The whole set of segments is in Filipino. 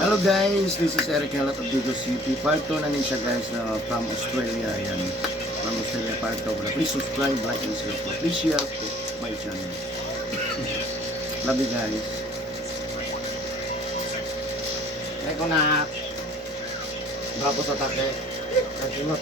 Hello guys, this is Eric Helat of Vigo City. Part 2 na rin siya guys na from Australia. Yan. From Australia part 2. Please subscribe, like, and share po. Please share po my channel. Love you guys. Ay ko na Bravo sa tate. Kasimot.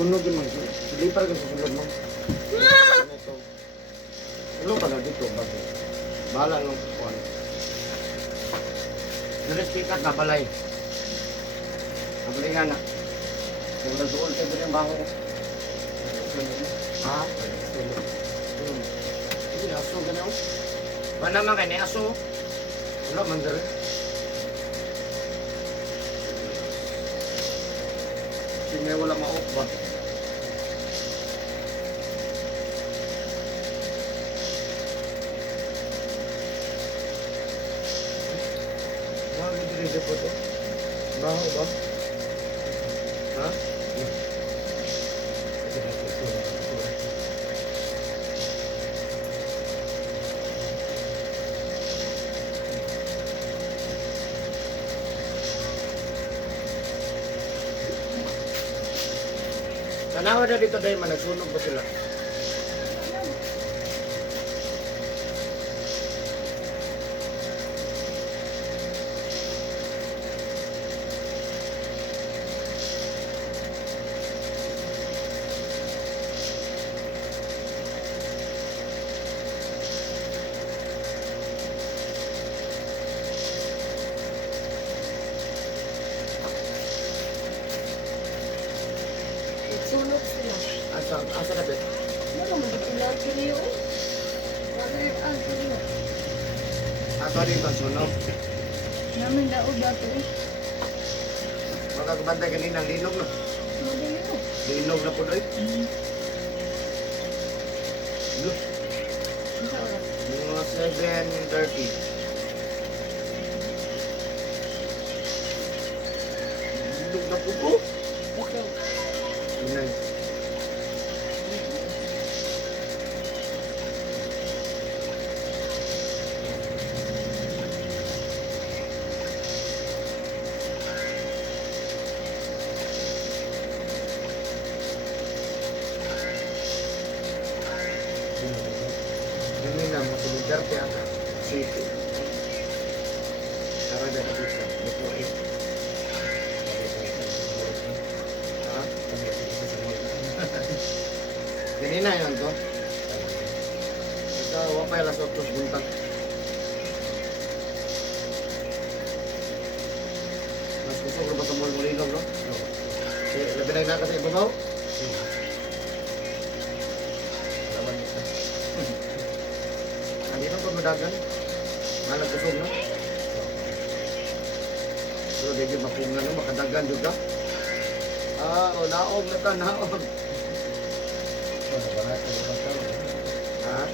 Sunog yun man. Lipar ka sa sunod mo. Ito. Ano ka na dito? Bakit? Bahala nung kuhan. Narispikat na balay. Nabalay nga na. Kung nasuol kayo din yung baho ko. Ha? Hindi, aso gano'n. Ba naman kayo, ni aso. Wala man dali. Kasi may wala ma-off ba? Bakit dito po ito? Baho ba? Ha? Tanawa na dito dahil nagsunog ba sila? Sunod sila. Asa na ba? Ano mo sila kiriyo? Wala yung alkiriyo. Ato rin ang sunog. Namin daog dato eh. Magkakabantay kanina, linog na. Madali mo. Linog na po doy. Look, Ang sa oras. mga 7:30. Linog na po po. Ikaw. Inay. Ini na, masulidar kaya ka. City. Karada na dito. Ito eh. Ha? Ganina yun to. Ito, wapay alas 8 buntag. Mas gusto ko ba sa mall Molino, no? Labi na yung sa ibabaw? Hindi nang pamadagan. Nalagkusog na. Pero di mapunga na, makadagan juga. O naog na ka, naog. Ha?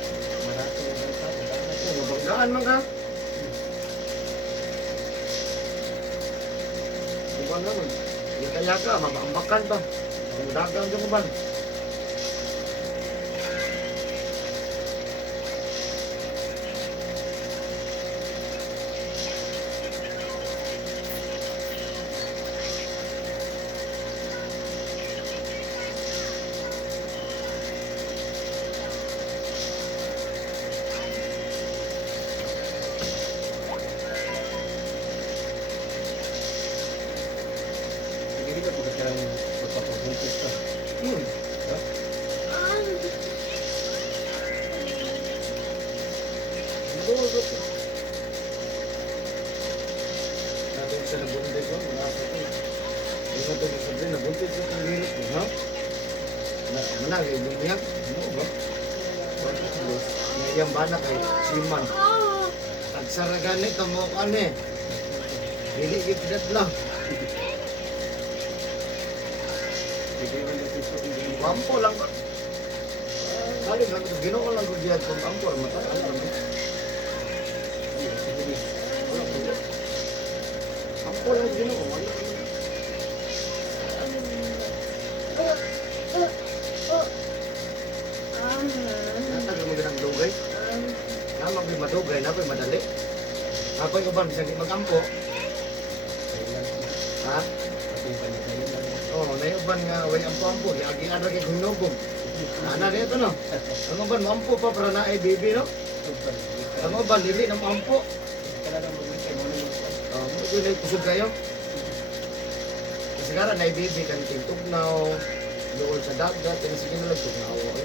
Mabanggaan man ka. Diba naman? Hindi kaya ka, mabambakan ba? Madagan ka mo ba? Hindi ka pagkakang magpapabuntis ka. Natin sa nabuntis ko, mga asa ko. Yung natin sa sabi, nabuntis ko kung hirap ko, ha? Manag, yung niyak, ano ba? Nayang bana kay Siman. Tagsaragan ito mo ko ano eh. Dili gipidad lang. Hindi man natin sa hindi. Mampo lang ko. Saling lang ito, ginoo lang ko diyan kung mampo. Mataas lang. Mampo lang ginoo. Wala lang. Natag mo ginang dugay. Namang may madugay, napoy madali. Apoy ko ba, bisang di magampo? Ha? Oo, nayuban nga, way ampo-ampo. Lagi na rin hinubog. Ana rin ito no? Ang uban, mampo pa para na ay bibi no? Ang uban, dili ng mampo. Mo ito na kusog kayo. Kasi gara na ay bibi, kaniting tugnaw, doon sa dagat, kaya sige na lang ito, naawa ko.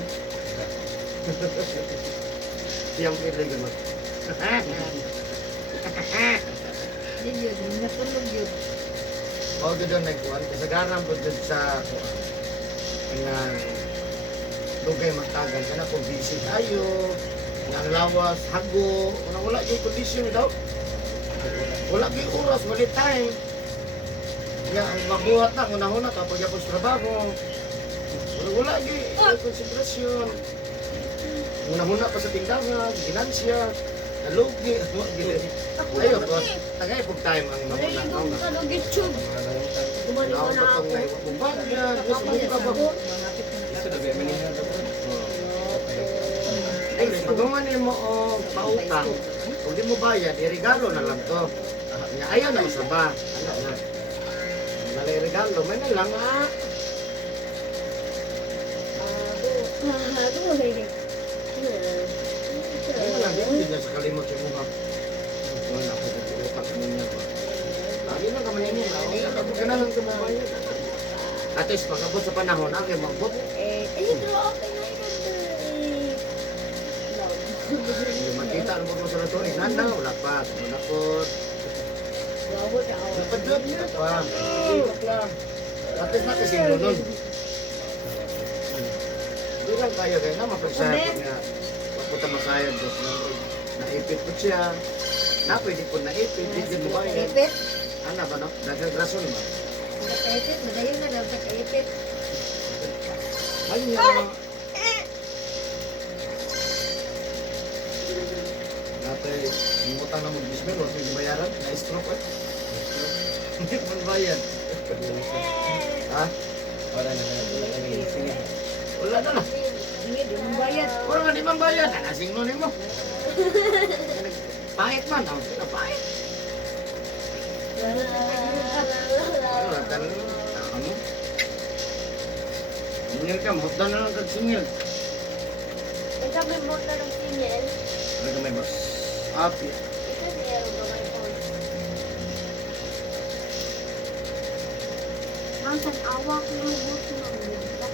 Siyang ilig naman. Di yun, natulog yun. O doon nagkuhan, kasagaran po doon sa nga dugay magtagan ka na kung busy tayo, nga lawas, hago, wala yung kondisyon daw. Wala yung oras, wala time. Nga, mabuhat na, una-una, kapag yapos trabaho. Wala yung konsentrasyon. Una-una pa sa tindahan, ginansya, nalugi, ayo, boss, tagay po time ang mamuna. Nalilingong ka ng YouTube. Gumaling Naon na pa ako. itong naibabumban yan, gusto mo ka ba? Isa na ba maningan daw. Ay, pag gumanin mo o pautang, kung di mo bayad, irigalo na lang to. Nga, ayaw na usaba. Ano na? Nalay regalo, may na lang ha. Ay, wala, hindi na sa kalimot yung mukha. Wala, ako sa utang mo niya ba? Lagi na ka maninin, lagi na ka ganahan ka mo bayad. At least, pagkabot sa panahon, ang magbot. Yung makita ang mo sa rato, nanda, wala pa, sumunakot. Napadot, wala pa. Sipag lang. At least na kasi nun. Hindi lang kayo kayo na mapagsayap niya. Papunta masayad dos naipit po siya. Na pwede po naipit, hindi mo ba yan? Kaipit? Ano ba no? Dagang rason ba? Kaipit? Madayon na lang sa kaipit. Kanya. Natay, yung utang na mag-dismil, huwag may bayaran. Na-stroke eh. Hindi mo bayad. Ha? Wala na lang. Sige. Wala na lang. Hindi, di mong bayad. Wala nga di bang bayad. Nanasing nun mo. Pahit man. Pahit. Ano, ano? Singil ka, mahutdan na lang kag-singil. Ito may motor ng sinil. Ano ka may boss? Api. Ito meron ba may phone? Mansan awak ng lubot ng lidak.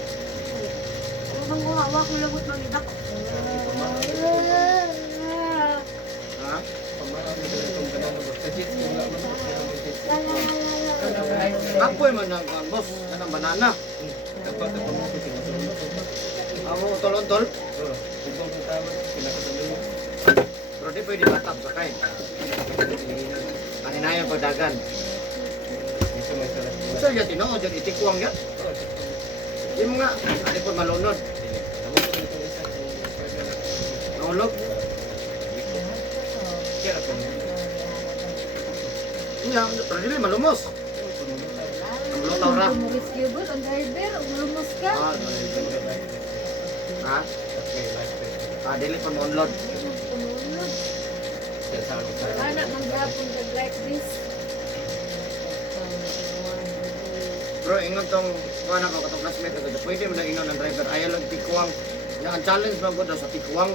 Ano bang awak ng lubot ng lidak? Ha? Pamarami ka lang itong banana boss. Sa jet, wala man ako. Apoy man ang boss. Yan ang banana. Kapag ka pamukot, sinusunod ko. Amo tol-tol. Oo. Kung ba ang tama, pinakasabay mo. Pero di pwede matap sakay. Kaninayan pagdagan. Ito may salat. So yan tinood, yan itikwang yan. Di mo nga, ano po malunod. Amo ko itong isa. Nahulog. Kaya pa niya. Yan, pero di malumos. Ang lutaw ra. Rescue ang driver, umulumos ka. Ah, ha? Dili pa mo-unload. Tumulog. Kaya sa akin sa Anak, manggapon ka like this. Bro, ingon tong kuha na ko katong classmate ko. Pwede mo na inon ang driver. Ayaw lang tikwang. Yan ang challenge ba ko daw sa tikwang.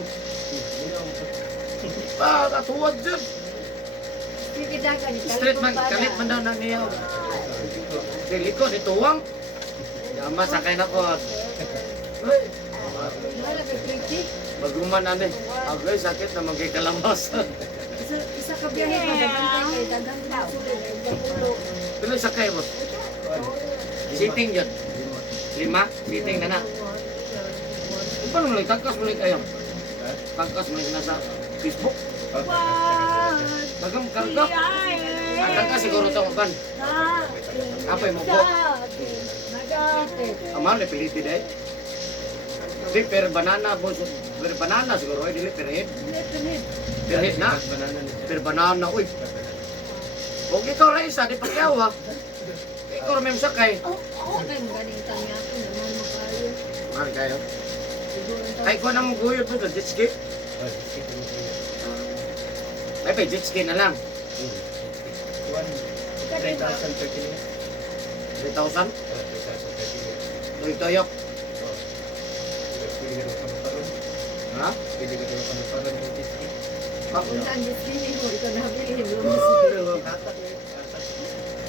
Katuwad dyan. Pipidagan, Straight man, kalit man daw na niya. Diliko, ituwang. Yama, sakay na ko. Uy, Wala ka pretty. baguman na ni. Agay, sakit na magkikalamas. Isa ka biyahe pa, dagang kay dagang daw. Pila sakay mo? Sitting yun. 5? Sitting na na. Paano mo lang? Tagkas mo lang kayo. Tagkas mo lang nasa Facebook. Dagang karga. Ang tagkas siguro ito kan. Apay mo po. Amal, napiliti dahil. Di, per banana po. Per banana siguro. Ay, dili, per head. Per head na. banana ni. Per banana, uy. Huwag ikaw Raisa, di pagyaw ha. Ikaw may sakay. Mahal kayo. Ay, ko na mong guyot mo sa jet ski. Ay, pa, jet ski na lang. 3,000 per kilo. 3,000. 3,000 per kilo. Tuyok-tuyok. Pili ka ng pamaparon. Ha? Pili ka ng pamaparon ng jet ski. Bakit?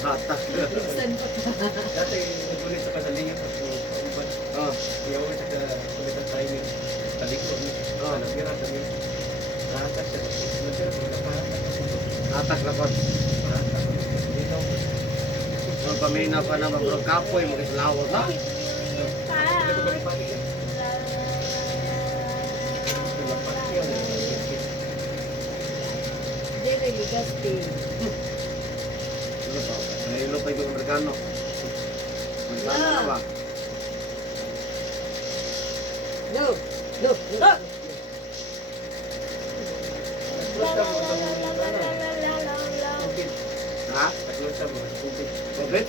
Hatak. Dati, nagulit sa kasalingan sa uban. batas na po. Kung pamina pa na mabrong kapoy, mag-islawot na. Very disgusting. Ano ba? Nahilo pa yung Amerikano. Magkano na ba? No. No. No. Ha? Tatlo sa mga tubig. Covid?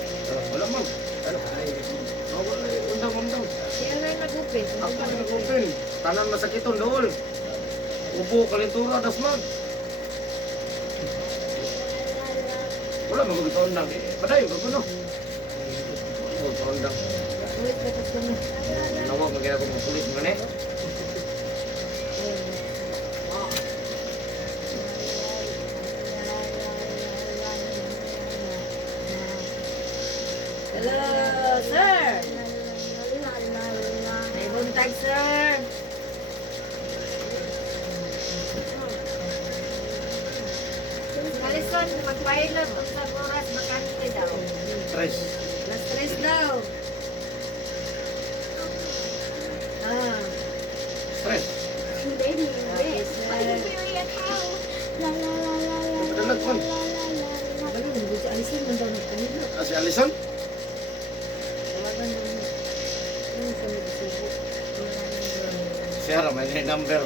Wala mo. Ano? Ay, Wala undang-undang. Siya na nag-open. Ako na nag-open. Tanan masakiton dool. Ubo, kalintura, dasmag. Wala mo mag-undang. Paday, bago no. Undang. Ulit ka tapos kami. Nawag magkaya ko mga pulis mo eh. Hello, sir. May buntag, sir. Alison, mag-pilot kung sa oras bakante daw. Tres. Last stress daw. Ah, Tres. okay, sir. Padalag kon. Ano, nandun si Alison, nandun kanina. Si Alison? Tawagan mo. Ano sa nagsubo? Siya ra, may number.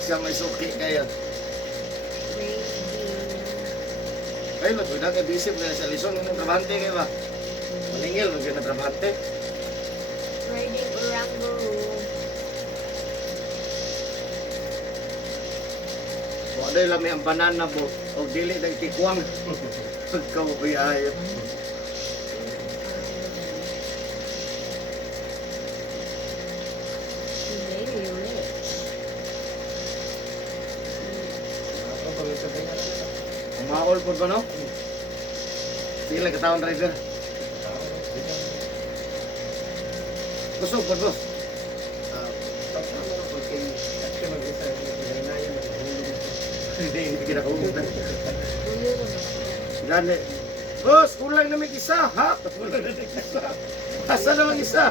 Siya may suki kaya. Ay, magbuda ka bisip na si Alison. Anong trabahante kayo ba? Maningil, magbuda na trabahante. Riding Orango. Wala lang may ang banana bo. O dili ng tikwang. Ikaw ba ayaw? ako pag ito kaya na. Ang maol po ba no? Sila katawan driver. Kusog po boss. Pagkama ako kay kasi mag-isa yung nanayan ng hulog. Hindi kinakaumutan. Gani. Boss, kulang na may isa, ha? Kulang na may isa. Asa na may isa?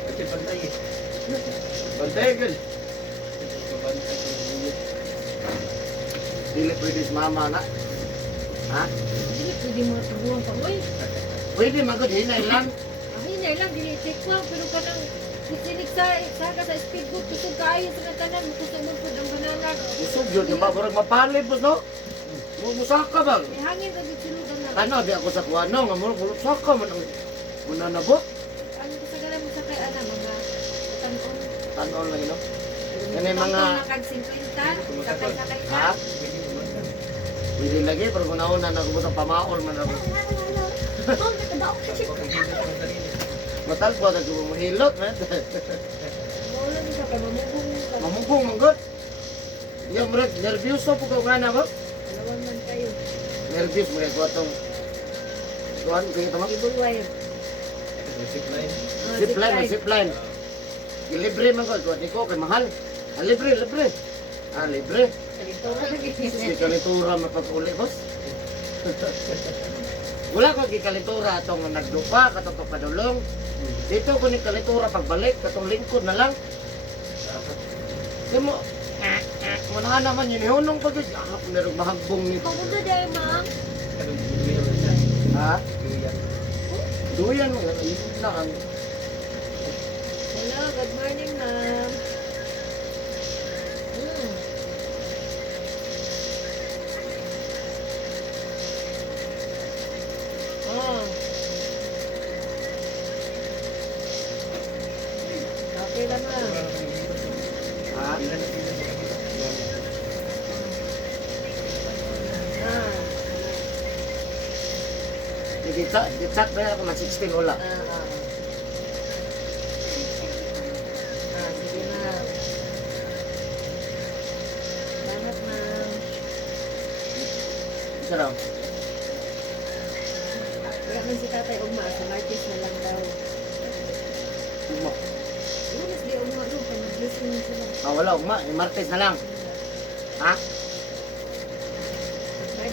Kasi pantay eh. Bantay ka. Pabantay sa hulog. Dili pwede si mama na. Ha? Dili pwede mo tubuhan pa. Uy, Pwede magod hinay lang. hinay lang, dili tikwang. Pero ka nang sinig sa ka sa speedboat. Kusog kaayon sa natanan. Kusog mo po ang banana. Usog yun, yung babarag mapalid boss no? Musaka ba? May hangin ka gitsulugan na. Ano, di ako sa kuwano, nga mulok saka man ang munanabot. Ano ka sa galang mo sa kay ana mga tanon. Tanon lang no? Yan ay mga- Nakag 50. Sakay-sakay ka. Ha? Pwede kumanta. Pwede lagi, pero kunauna na ako sa pamaol man ako. Ako kay Gino sa sarili. Matagpo na ko mahilot, man. Maulan mo sa pamamugong ka. Mamugong manggod. Yung murag, nervyoso po ka na ba? Alawan man kayo. Nervyos mo ko itong tuwan kayo ito mo? Ibon wire. Zipline. Zipline. Libre man ko, tuwan ko kay mahal. Ah, libre. Ah, libre. Kalito ka lagi. Di kalitura mapag-uli, boss. Wala ko kikalitura itong nagdupa, katong padulong. Dito ko ni kalitura pagbalik, katong lingkod na lang. Di mo, manahan naman yun, ihunong pag ako narong mahagbong nito. Pagulo dahil ma'am. Kanong duyan lang siya. Ha? Duyan. Duyan mo, yun na ang Hello, good morning ma'am. Oh. Okay lang ma'am. ha? Ilan na sila sa kabila? Ah. Gitsak ba ako na 16 wala? Sige ma'am. Salamat ma'am. Isa raw. Wala man si tatay ugma, sa Martes na lang daw. Ugma. Lunes di ugma doon, pag nag-listening sila. Ah, wala, ugma. Martes na lang. Ha?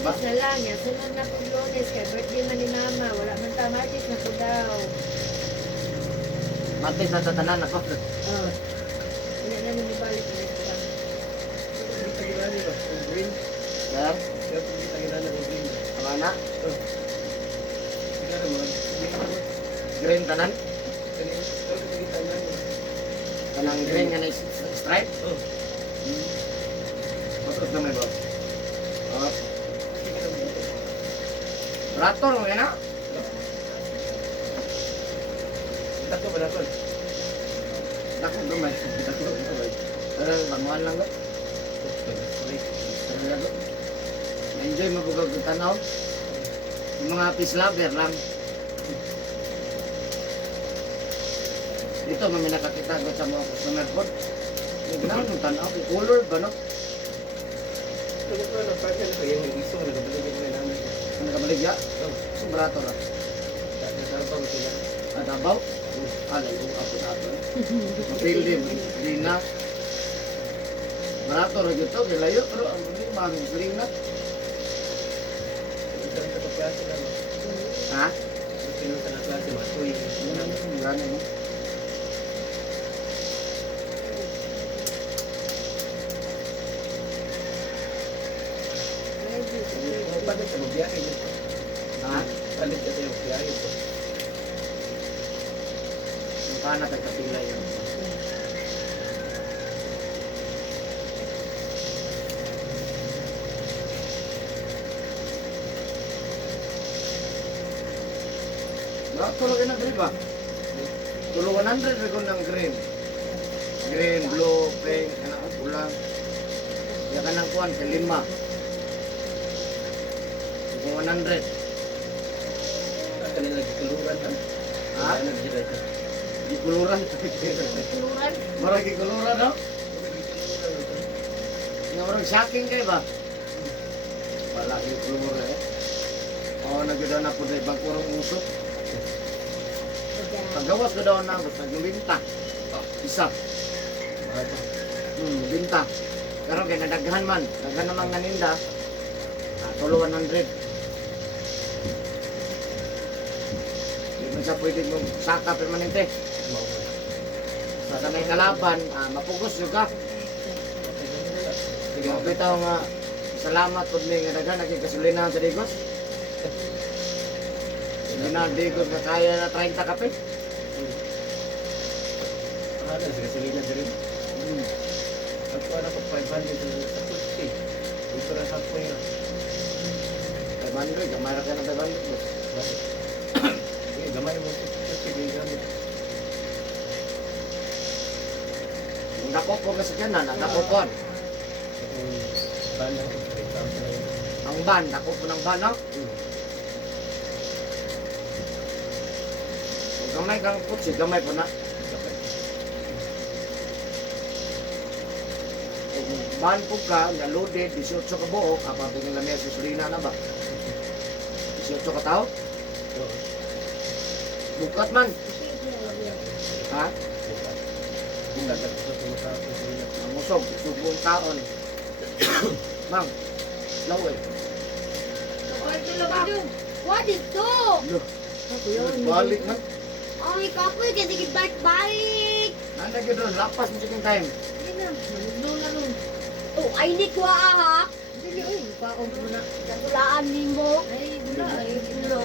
Martis na lang yan. Sunod na pag Lunes, kay birthday man ni Mama. Wala man ta, Martis na po daw. Martes na tatanan ako. Oh. Hindi namin ibalik ulit lang. Hindi tayo ginala ba? Ang green. Sir, Kaya kung hindi tayo ginala ng green. ang anak, Ginala mo. Green mo. green tanan. Kanina. Kaya kung hindi tayo ginala. Kanang green nga na stripe. Oh. Matos na may ba? Oh, Hindi ka na mo. raptor mo yan, ah. Tako ba na ko? Dako gamay. Dako gamay. Pero mamuhan lang ko. Pero dako. Na-enjoy mo bugag ng tanaw. Yung mga peace lover lang. Dito may nakakita ko sa mga customer po. Yung ginawa ng tanaw, yung color ba no? Ano ko na partner ko yung iso na kabalik ko na namin. Ang nakabaligya, sobrato ra. Dati sa bang sila. At abaw, lalo ako na ito. Mapilim, di na. Barato ra dito, gilayo, pero ang mga bagong slingat. Isa rin sa klase na mo. Ha? Pinuta na klase mo. Uy. Gano'n mo. Palit ka magbiyahe dito. Ha? Palit ka tayo magbiyahe dito. Yung kana tagkapila yun. Tulog na green ba? Tulog 100 regon ng green. Green, blue, pink, anak ulang. Ya ka ng kuwan, kalima. Kung 100. Kanila gikuluran ka. Ha? Nagjirat ka. Gikuluran. Tuluran. Marag gikuluran, no? Nga marag shocking kayo ba? Wala gikuluran eh. Oo, nagdaan na po na ibang kurong usok. Paggawas ko daw na, basta guminta. Isa. Binta. Pero kaya nadaghan man. Daghan naman nga ninda. Tulo 100. Hindi man siya pwede mong saka permanente. Sa may kalaban, mapugos yun ka. Sige, bitaw nga. Salamat po ni nga daghan. Naging kasulinahan sa Digos. Hindi na Digos na kaya na 30 kape. Ano, sa gasolina din. Ako na ko 500 sa puti. Ito na sa ko yun. 500, gamay ra ka ng 500. boss. Eh, gamay mo sa puti. Gamay. Ang dako po kasi yan na, dako po. Bala ko 3,000 na yun. Ang ban, dako po ng ban, no? Kung gamay kang putsi, gamay po na. Kung ban po ka, loaded, 18 ka buok, kapabing lamay sa gasolina na ba? 18 ka tao? Bukat man. Ha? Bukan sa pumunta ako sa ina. Ang usog, subong taon. Mang, slow eh. Kwarto lang ba yung? What is to? Look, balik man. Ay, kapoy, kasi balik-balik. Nanda ka doon, lapas mo chicken time. Hindi na. Manugnaw na nun. Oh, ay, ni kwa ha. Hindi, uy. Paong mo na. Natulaan ni mo. Ay, wala. Ay, wala.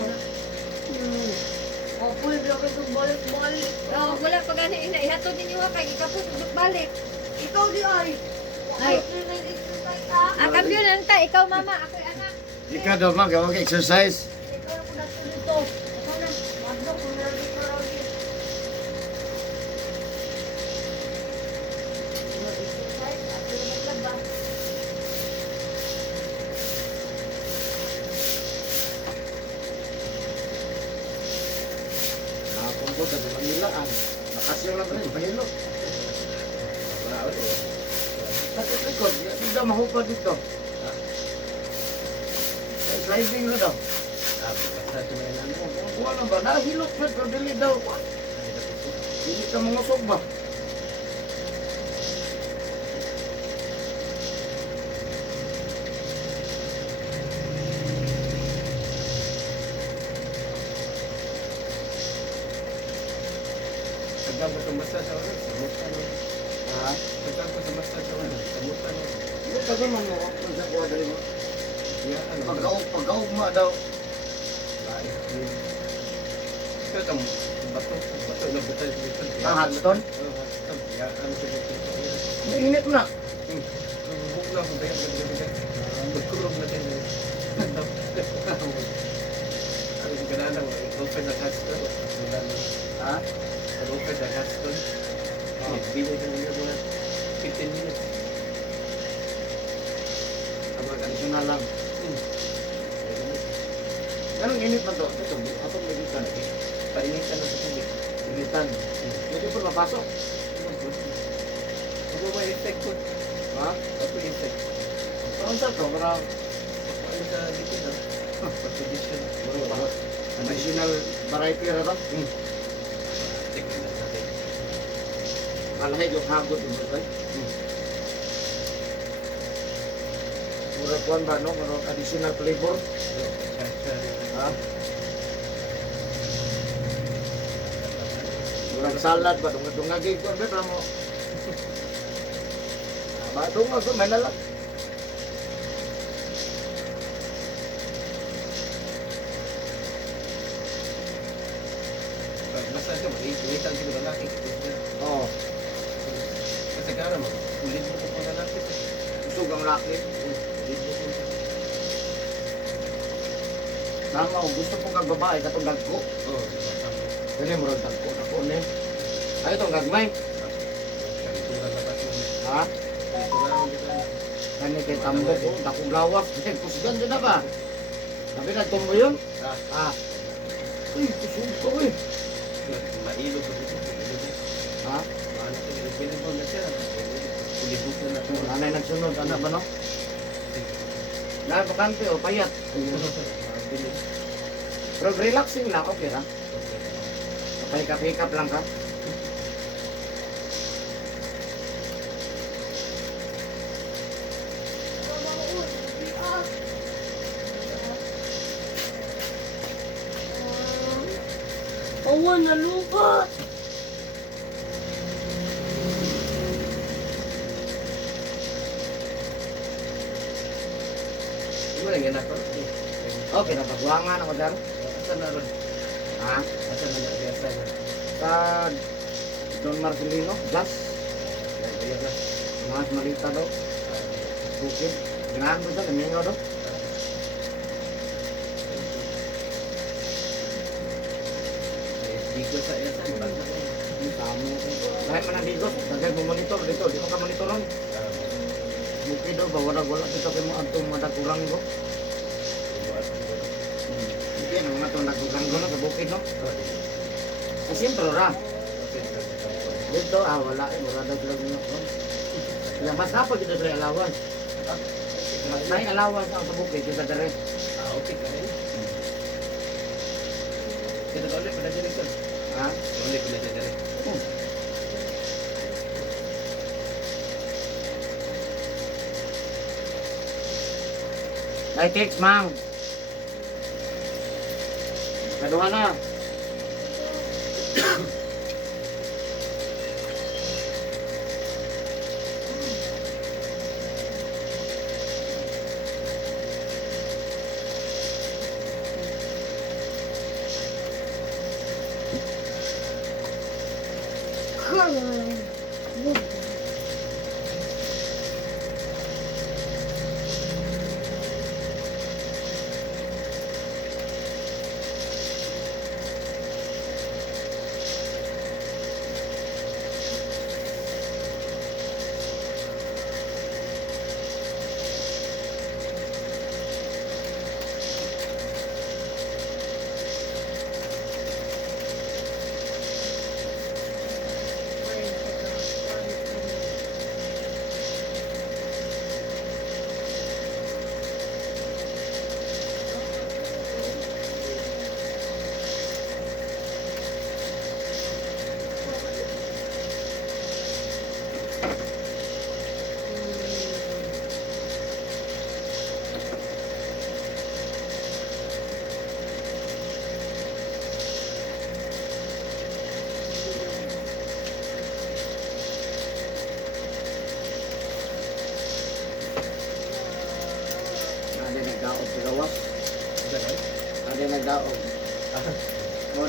Oh, pull block itong balik-balik. Oh, wala pa gani ina. Ihatod ninyo ha kay ikapos ug balik. Ikaw di ay. Ay. Ikaw Kambyo na lang ta. Ikaw mama, ako anak. Ika daw man, gawag exercise. na po nato dito. Ikaw na. Madok, kung narin ko raw dito. Exercise, ako na maglaba. Nakakumpot at Manilaan. Nakasyaw lang rin, pahilo. Sakit likod, hindi daw mahupad dito. Sliding na daw. Sa tumayan namin. Kuha na ba? Nahilot pa, pero dili daw. Hindi ka mangusog ba? Tagang ko sa basta sa oras, samutan mo. Ha? Tagang ko sa basta sa oras, samutan mo. Hindi tagal man mo ako sa kuwadri mo. Ya, ano? Pagkaugma daw. Lain. Ito tamo, bato na butay dito. Ang hagton? Oh, hagton. Ya, ano sa dito. Mainit na. Bukla ko tayo gabi-gabi. Magkurog na tayo. Ang ganang open na hagton. Ha? Ang open na hagton. Bilay ka nila mga 15 minutes. Ang mga tradisyonal lang. Anong init man to? Ito, atong meditan. Painitan na sa tubig. Initan. Pwede po mapasok. Ano ba effect ko? Ha? Ano effect? Saan sa to? Para Ano sa dito na? Pag-condition. additional variety na to. Check na natin. Alhay yung hagot yung bagay. Mura kuwan ba, no? Mura additional flavor. Ha? Murag salad ba? Dungag-dungagay kuwan ba? Para mo. Ba, dungag ko, may nalang. Basta siya, mag-iitan siguro lalaki. Oo. Kasi kaya mo, ulit mo kung lalaki. Usog ang laki. Ulit mo kung Tama, gusto kong kag babae, katong dagko. Oo, tama. Dali, murag dagko. Dagko na yun. Ay, itong gagmay. Ganito lang labas mo. Ha? Ganito lang dito. Kani kay tambok, oh. Dakong lawas. Kusgan din na ba? Sabi na, tumbo yun? Ha? Uy, kusog ko eh. Mailo ko dito. Ha? Maano ko, available na siya. Ulibog na na. Nanay nagsunod, ano ba no? Dahil bakante o payat. Bilis. Pero relaxing lang, okay lang. Pahikap-hikap lang ka. Awan na lupa. Ano lang yan ako? Okay, napagwangan ako dyan. Asan na ron? Ha? Asan na nag-iasa na? Sa Don Marcelino, Gas. Nag-iasa na. Mas malita daw. Bukid. Ganahan mo dyan, kamingaw daw. Dito sa iasa, basta ko. Ang tamo. Dahil man ang digos, dahil mo monitor dito. Di mo ka monitoron. Bukid daw, bawala-wala dito kayo mo atong madakurang ko. Hindi, ano nga itong nagkugang ko no, sa bukid no. Ay, siyempre ra. Dito, wala eh, wala daw sila ganyan. Kaya mas napag ito sila alawan. Mas may alawan sa bukid, kita dere. Okay ka rin. Kita ka ulit, pala dyan ito. Ha? Ulit, pala dyan rin. Ay, text, mang. Kaduha na.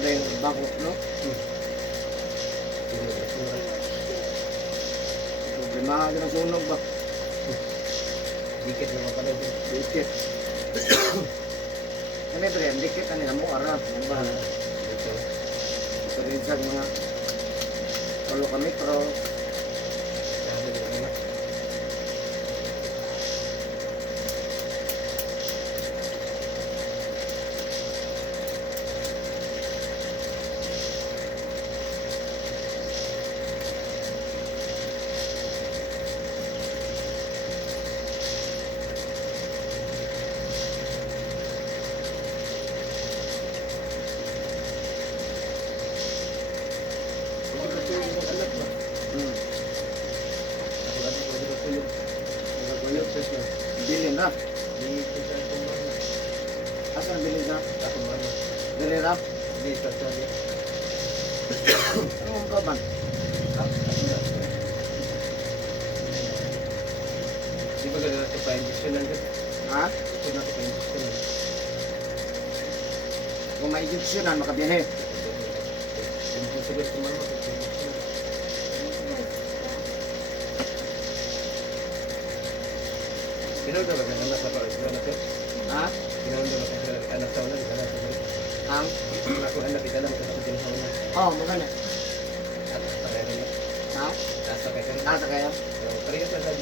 na yung bako, no? Problema ka na sunog ba? Dikit na mga pala. Dikit. Ano ito rin, dikit na nila mo, arap. Ang bahala. Dito. Ito rin sa mga kalo kami, pero Sabi ko na. Anak ba? Ako lang ang mga ko yung mga kuyog sa siya. bilin na. Di ko sa akong mana. Asan bilin na? Ako mana. Dali na. Di sa sabi. Ano ang kaban? Ako na. Di ba gano'n natin pa-injectionan dyan? Ha? Ito natin pa-injectionan. Kung may Egyptianan, makabiyahe. Hindi ko sabi sa mama ko. Pinawag na ba ka anak sa anak ko? Ha? Pinawag na ba ka anak sa una? Anak sa una? Ang? Ako anak, ikaw lang kasama din sa una. Oh, magana. At sakay rin na. Ha? Sakay ka rin. Nasa kayo? Parehas na sabi.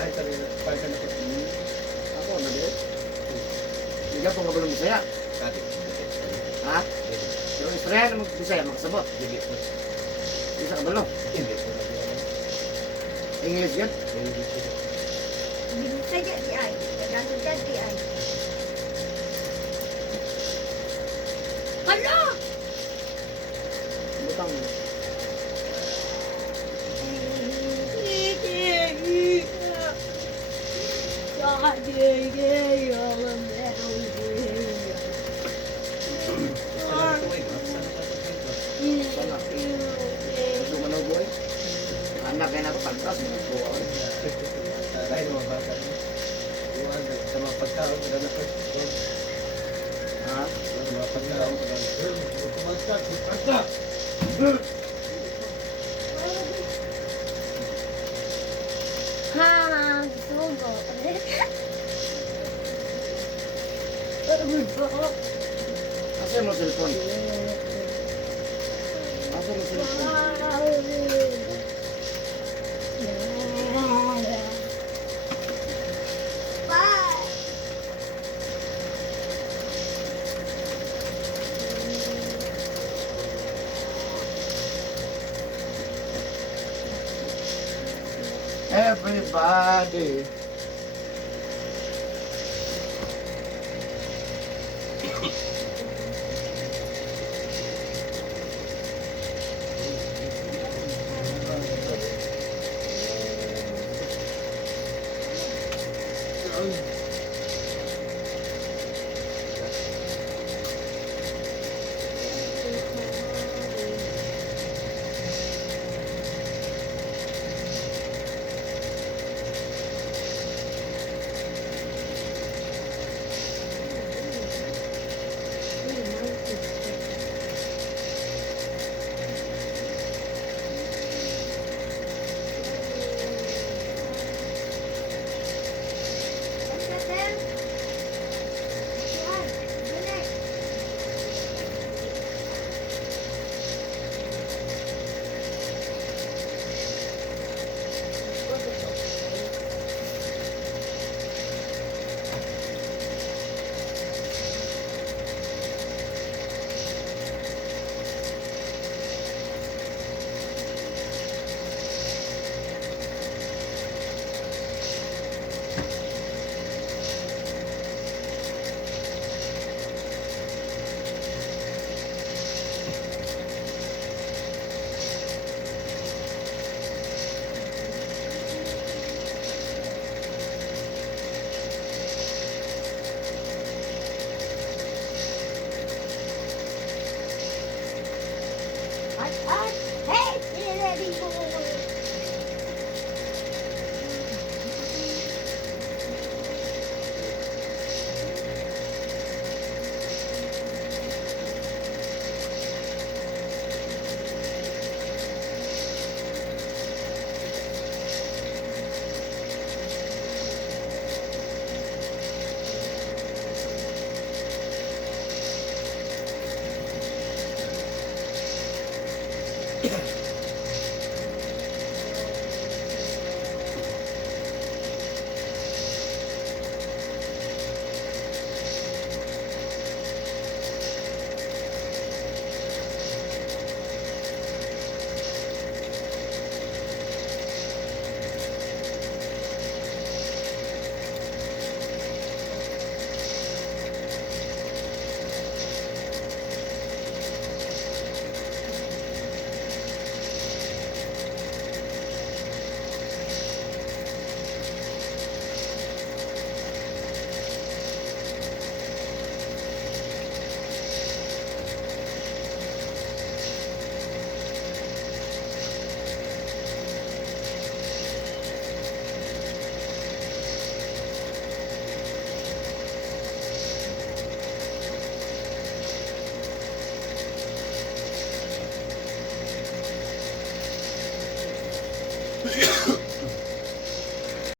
Ay, sabi na. Parang na ko. Ako, nabili. Hindi ka pong kabulong Bisaya. Kati. Ha? Pero Israel na mag-Bisaya, makasabot. Hindi po. Hindi sa kabulong. Hindi po. English yan. Hindi po. Binisaya di ay. Nagasudan di ay. Hala! Butang. Sana tuway ko. Sana ka tuway ko. Sana. Gusto mo na boy? Anak kayo na ako, pagkas. Dahil mga bata. Iwan sa mga pagkaon ko na ko. Ha? Sa mga pagkaon ko na. Ha! Sugo. Asa mo cellphone? Asa mo cellphone? Bye! Everybody. Hey! Ready mo! Ano